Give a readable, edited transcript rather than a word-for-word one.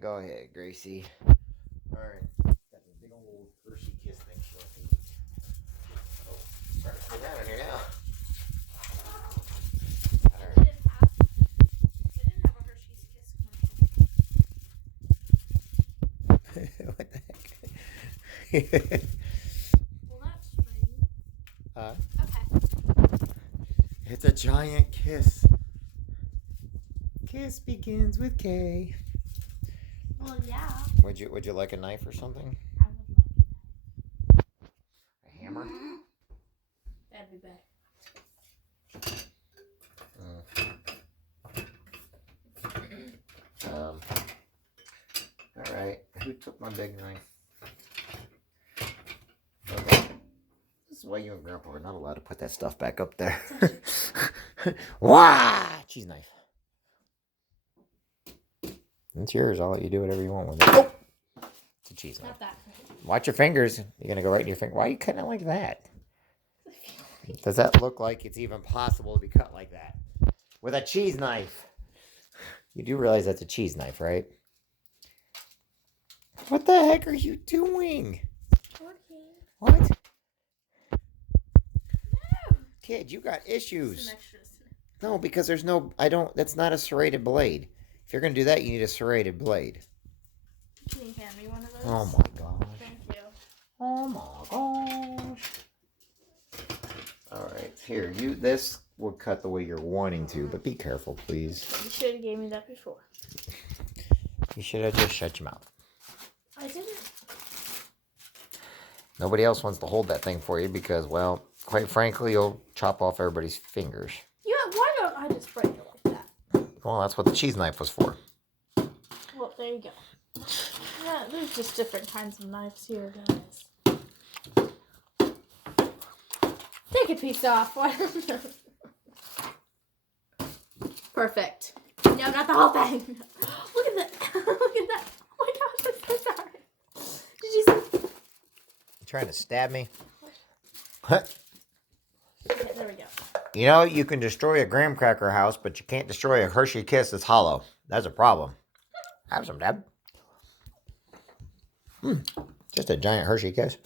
Go ahead, Gracie. All right. Got the big old Hershey Kiss thing showing. Oh, starting to go down in here now. They didn't have a Hershey's Kiss commercial. What the heck? Well, that's strange. Okay. It's a giant kiss. Kiss begins with K. Well, yeah. Would you like a knife or something? I would like A hammer? that. That'd be better. All right. Who took my big knife? Okay. This is why you and Grandpa are not allowed to put that stuff back up there. Wah! Cheese knife. It's yours. I'll let you do whatever you want with it. Oh! It's a cheese knife. Not that. Watch your fingers. You're gonna go right in your finger. Why are you cutting it like that? Does that look like it's even possible to be cut like that? With a cheese knife. You do realize that's a cheese knife, right? What the heck are you doing? What? No. Kid, you got issues. Some extras. No, because there's no, that's not a serrated blade. If you're going to do that, you need a serrated blade. Can you hand me one of those? Oh my gosh. Thank you. Oh my gosh. All right, here, this will cut the way you're wanting to, but be careful, please. You should have gave me that before. You should have just shut your mouth. I didn't. Nobody else wants to hold that thing for you because, well, quite frankly, you'll chop off everybody's fingers. Yeah, why don't I just break it like that? Well, that's what the cheese knife was for. Well, there you go. Yeah, there's just different kinds of knives here, guys. Take a piece off. Why don't you? Perfect. No, not the whole thing. Look at that. Look at that. Oh my gosh, I'm so sorry. Did you see? You trying to stab me? Okay, there we go. You know, you can destroy a graham cracker house, but you can't destroy a Hershey Kiss that's hollow. That's a problem. Have some, Deb. Just a giant Hershey Kiss.